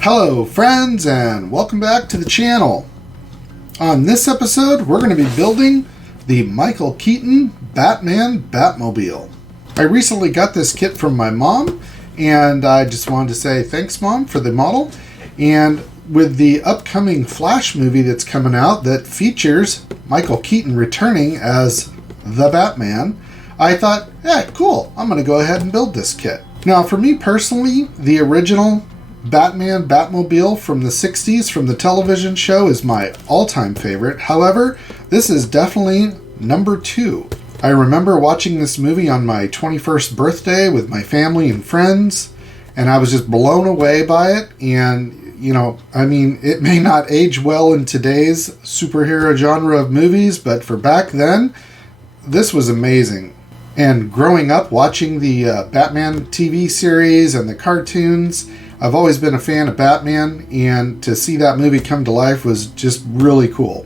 Hello friends, and welcome back to the channel. On this episode we're going to be building the Michael Keaton Batman Batmobile. I recently got this kit from my mom, and I just wanted to say thanks, Mom, for the model. And with the upcoming Flash movie that's coming out that features Michael Keaton returning as the Batman, I thought, yeah, cool, I'm going to go ahead and build this kit. Now for me personally, the original Batman Batmobile from the 60s from the television show is my all-time favorite. However, this is definitely number 2. I remember watching this movie on my 21st birthday with my family and friends, and I was just blown away by it. And, you know, I mean, it may not age well in today's superhero genre of movies, but for back then, this was amazing. And growing up watching the Batman TV series and the cartoons, I've always been a fan of Batman, and to see that movie come to life was just really cool.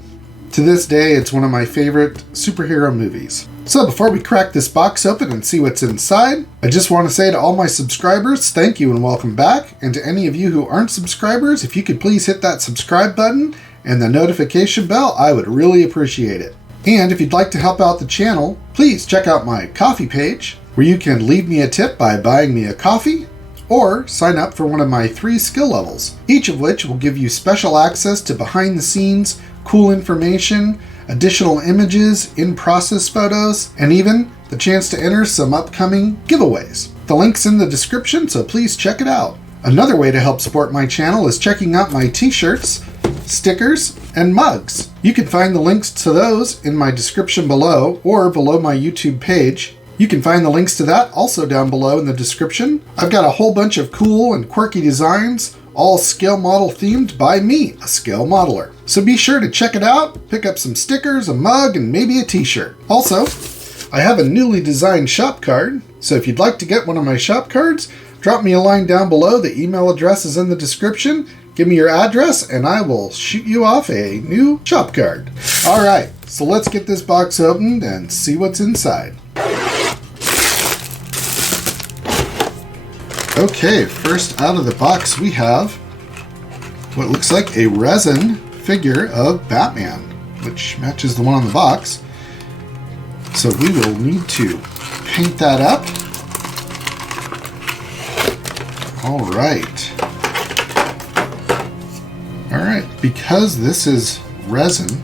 To this day, it's one of my favorite superhero movies. So before we crack this box open and see what's inside, I just want to say to all my subscribers, thank you and welcome back. And to any of you who aren't subscribers, if you could please hit that subscribe button and the notification bell, I would really appreciate it. And if you'd like to help out the channel, please check out my coffee page, where you can leave me a tip by buying me a coffee, or sign up for one of my 3 skill levels, each of which will give you special access to behind the scenes, cool information, additional images, in-process photos, and even the chance to enter some upcoming giveaways. The link's in the description, so please check it out. Another way to help support my channel is checking out my t-shirts, stickers, and mugs. You can find the links to those in my description below or below my YouTube page. You can find the links to that also down below in the description. I've got a whole bunch of cool and quirky designs, all scale model themed by me, a scale modeler. So be sure to check it out, pick up some stickers, a mug, and maybe a t-shirt. Also, I have a newly designed shop card, so if you'd like to get one of my shop cards, drop me a line down below. The email address is in the description. Give me your address and I will shoot you off a new shop card. All right, so let's get this box opened and see what's inside. Okay, first out of the box we have what looks like a resin figure of Batman, which matches the one on the box. So we will need to paint that up. All right. Because this is resin,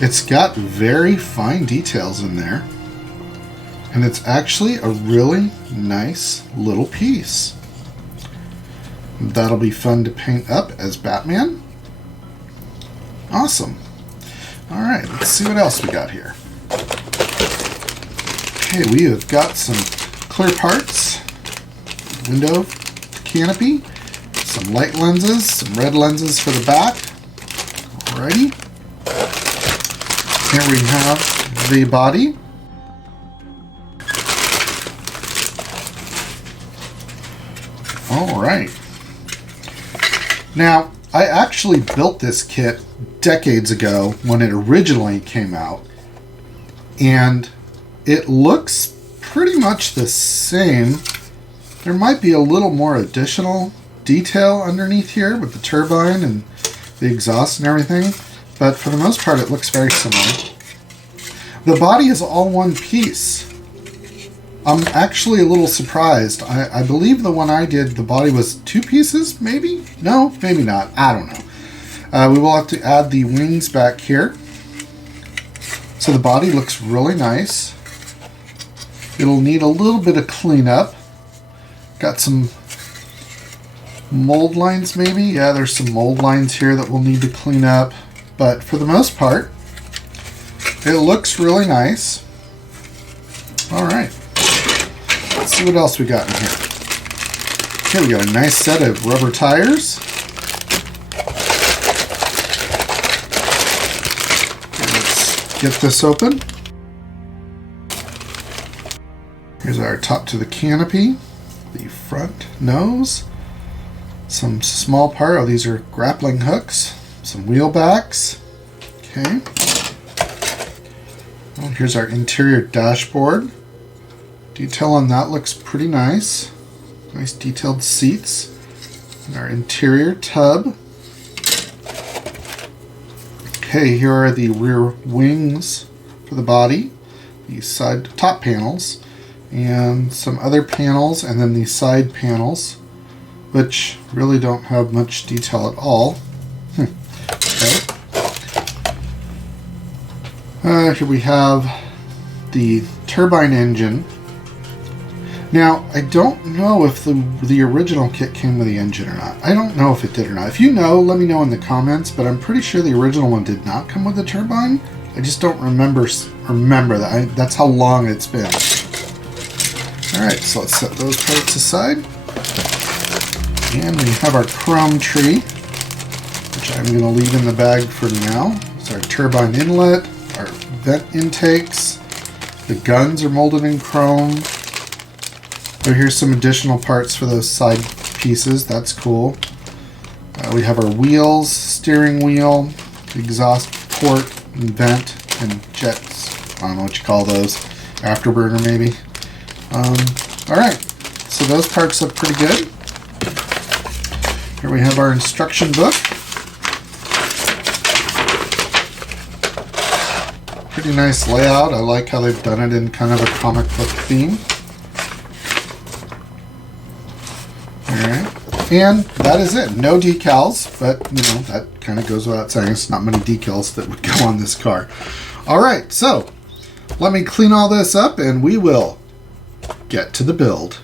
it's got very fine details in there. And it's actually a really nice little piece. That'll be fun to paint up as Batman. Awesome. All right, let's see what else we got here. Okay, we have got some clear parts, window canopy, some light lenses, some red lenses for the back. Alrighty. Here we have the body. Alright. Now, I actually built this kit decades ago when it originally came out, and it looks pretty much the same. There might be a little more additional detail underneath here with the turbine and the exhaust and everything, but for the most part it looks very similar. The body is all one piece. I'm actually a little surprised. I believe the one I did, the body was 2 pieces, maybe? No, maybe not. I don't know. We will have to add the wings back here. So the body looks really nice. It'll need a little bit of cleanup. Got some mold lines maybe. Yeah, there's some mold lines here that we'll need to clean up. But for the most part, it looks really nice. Alright. Let's see what else we got in here. Okay, we got a nice set of rubber tires. Okay, let's get this open. Here's our top to the canopy, the front nose, some small part. Oh, these are grappling hooks, some wheel backs. Okay. Well, here's our interior dashboard. Detail on that looks pretty nice. Nice detailed seats. And our interior tub. Okay, here are the rear wings for the body, the side top panels, and some other panels, and then the side panels, which really don't have much detail at all. Okay. Here we have the turbine engine. Now, I don't know if the original kit came with the engine or not. I don't know if it did or not. If you know, let me know in the comments, but I'm pretty sure the original one did not come with the turbine. I just don't remember that. That's how long it's been. Alright, so let's set those parts aside. And we have our chrome tree, which I'm going to leave in the bag for now. It's our turbine inlet, our vent intakes. The guns are molded in chrome. So here's some additional parts for those side pieces. That's cool. We have our wheels, steering wheel, exhaust port, and vent, and jets. I don't know what you call those. Afterburner, maybe. Alright, so those parts look pretty good. Here we have our instruction book. Pretty nice layout. I like how they've done it in kind of a comic book theme. And that is it. No decals, but you know, that kind of goes without saying. It's not many decals that would go on this car. Alright, so let me clean all this up and we will get to the build.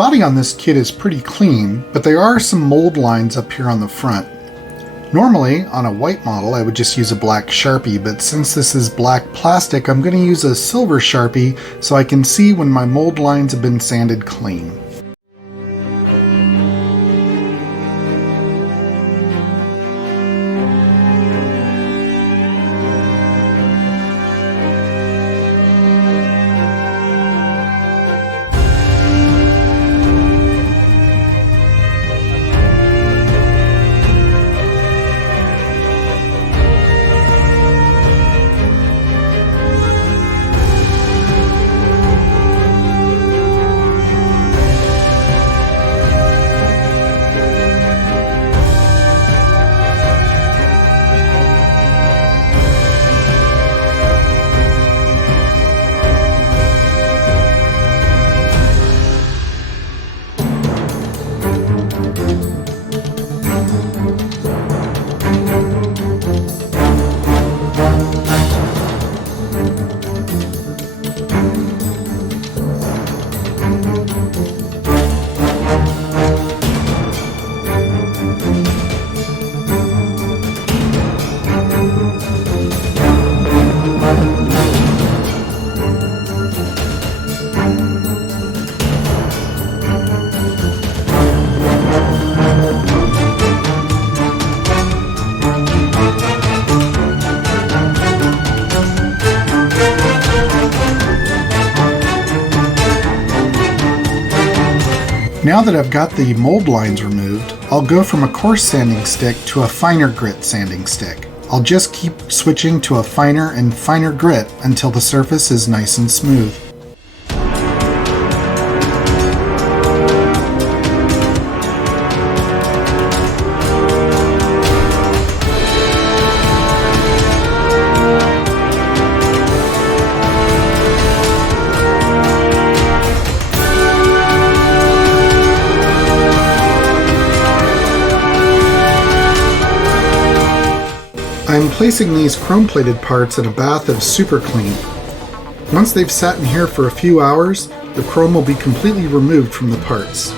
body on this kit is pretty clean, but there are some mold lines up here on the front. Normally, on a white model, I would just use a black Sharpie, but since this is black plastic, I'm going to use a silver Sharpie so I can see when my mold lines have been sanded clean. Now that I've got the mold lines removed, I'll go from a coarse sanding stick to a finer grit sanding stick. I'll just keep switching to a finer and finer grit until the surface is nice and smooth. I'm placing these chrome-plated parts in a bath of Super Clean. Once they've sat in here for a few hours, the chrome will be completely removed from the parts.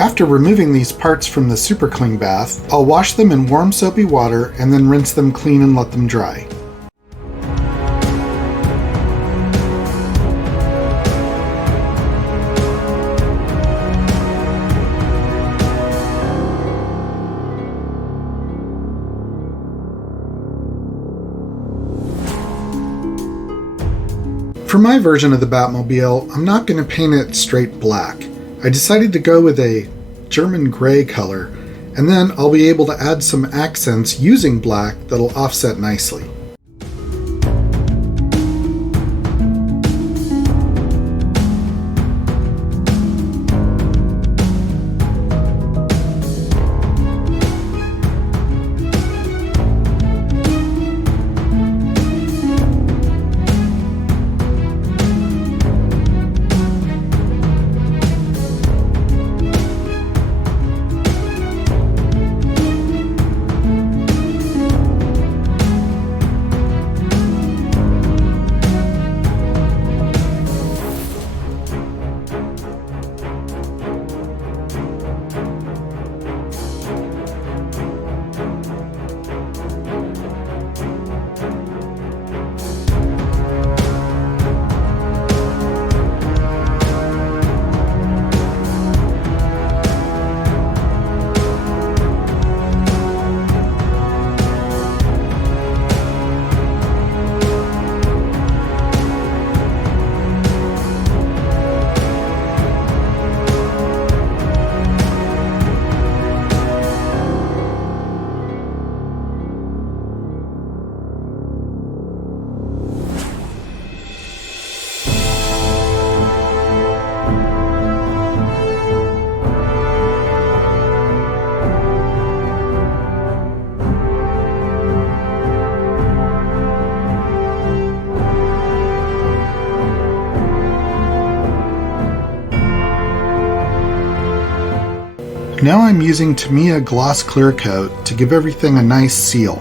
After removing these parts from the Super Clean bath, I'll wash them in warm soapy water and then rinse them clean and let them dry. For my version of the Batmobile, I'm not going to paint it straight black. I decided to go with a German gray color, and then I'll be able to add some accents using black that'll offset nicely. Now I'm using Tamiya gloss clear coat to give everything a nice seal.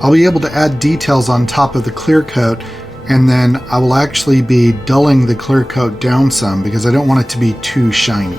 I'll be able to add details on top of the clear coat, and then I will actually be dulling the clear coat down some because I don't want it to be too shiny.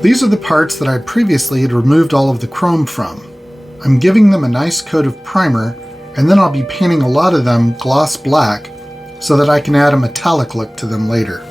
These are the parts that I previously had removed all of the chrome from. I'm giving them a nice coat of primer, and then I'll be painting a lot of them gloss black so that I can add a metallic look to them later.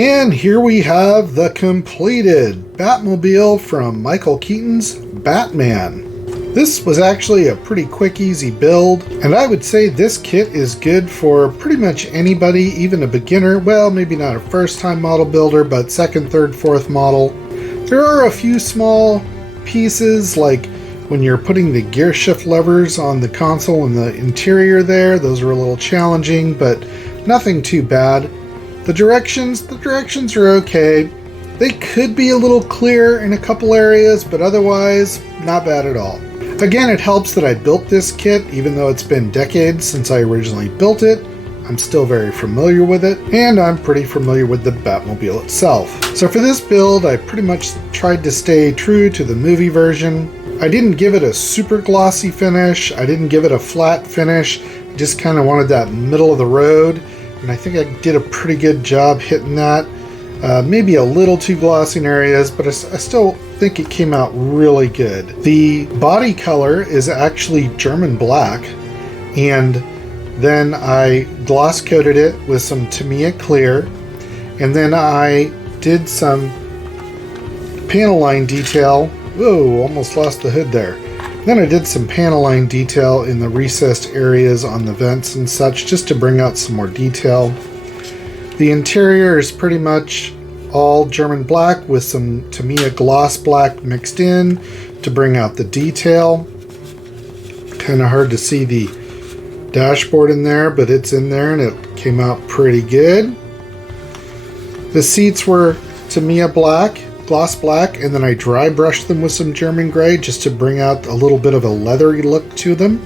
And here we have the completed Batmobile from Michael Keaton's Batman. This was actually a pretty quick, easy build, and I would say this kit is good for pretty much anybody, even a beginner. Well, maybe not a first-time model builder, but second, third, fourth model. There are a few small pieces, like when you're putting the gear shift levers on the console and the interior there. Those are a little challenging, but nothing too bad. The directions are okay. They could be a little clearer in a couple areas, but otherwise, not bad at all. Again, it helps that I built this kit, even though it's been decades since I originally built it. I'm still very familiar with it, and I'm pretty familiar with the Batmobile itself. So for this build, I pretty much tried to stay true to the movie version. I didn't give it a super glossy finish. I didn't give it a flat finish. Just kind of wanted that middle of the road, and I think I did a pretty good job hitting that. Maybe a little too glossy in areas, but I still think it came out really good. The body color is actually German black, and then I gloss coated it with some Tamiya clear, and then I did some panel line detail. Whoa, almost lost the hood there. Then I did some panel line detail in the recessed areas on the vents and such, just to bring out some more detail. The interior is pretty much all German black with some Tamiya gloss black mixed in to bring out the detail. Kind of hard to see the dashboard in there, but it's in there and it came out pretty good. The seats were Tamiya black, gloss black, and then I dry brushed them with some German gray just to bring out a little bit of a leathery look to them.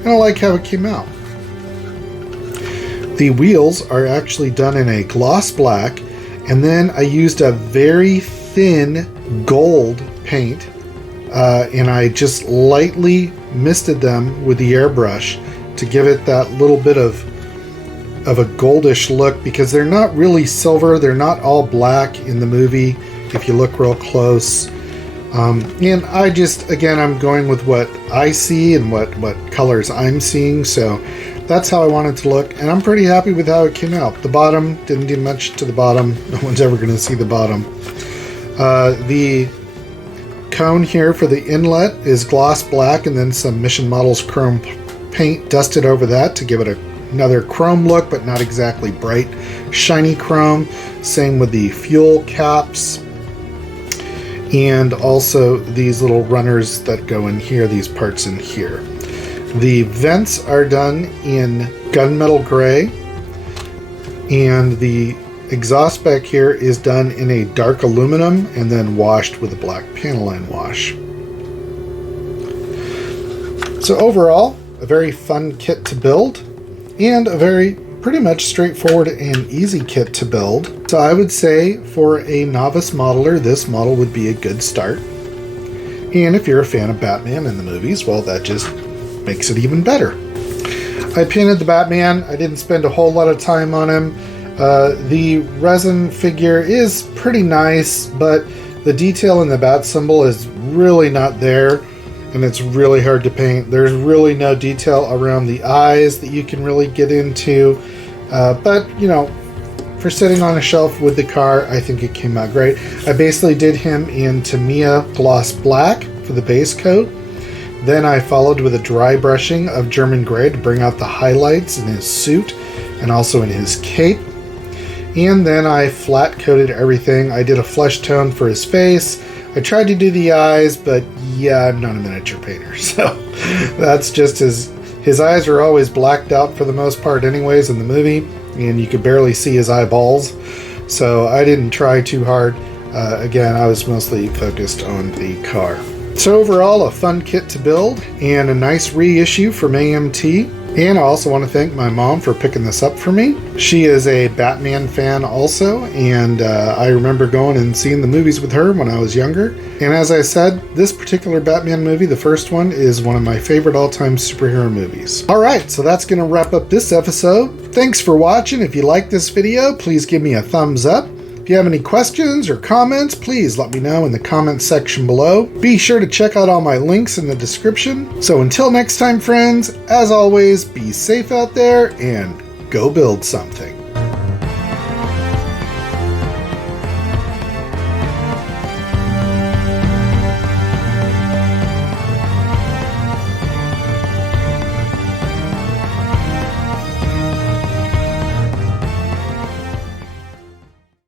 And I like how it came out. The wheels are actually done in a gloss black, and then I used a very thin gold paint, and I just lightly misted them with the airbrush to give it that little bit of a goldish look, because they're not really silver, they're not all black in the movie if you look real close. And I just, again, I'm going with what I see and what colors I'm seeing, so that's how I want it to look, and I'm pretty happy with how it came out. The bottom, didn't do much to the bottom. No one's ever going to see the bottom. The cone here for the inlet is gloss black, and then some Mission Models chrome paint dusted over that to give it another chrome look, but not exactly bright, shiny chrome. Same with the fuel caps. And also these little runners that go in here, these parts in here. The vents are done in gunmetal gray, and the exhaust back here is done in a dark aluminum and then washed with a black panel line wash. So overall, a very fun kit to build, and a very pretty much straightforward and easy kit to build. So I would say for a novice modeler, this model would be a good start. And if you're a fan of Batman in the movies, well, that just makes it even better. I painted the Batman. I didn't spend a whole lot of time on him. The resin figure is pretty nice, but the detail in the bat symbol is really not there, and it's really hard to paint. There's really no detail around the eyes that you can really get into, but you know, for sitting on a shelf with the car, I think it came out great. I basically did him in Tamiya gloss black for the base coat. Then I followed with a dry brushing of German gray to bring out the highlights in his suit and also in his cape. And then I flat coated everything. I did a flesh tone for his face. I tried to do the eyes, but yeah, I'm not a miniature painter, so that's just his eyes are always blacked out for the most part anyways in the movie, and you could barely see his eyeballs, so I didn't try too hard. Again, I was mostly focused on the car. So overall, a fun kit to build and a nice reissue from AMT. And I also want to thank my mom for picking this up for me. She is a Batman fan also, and I remember going and seeing the movies with her when I was younger. And as I said, this particular Batman movie, the first one, is one of my favorite all-time superhero movies. Alright, so that's going to wrap up this episode. Thanks for watching. If you liked this video, please give me a thumbs up. If you have any questions or comments, please let me know in the comments section below. Be sure to check out all my links in the description. So until next time, friends, as always, be safe out there and go build something.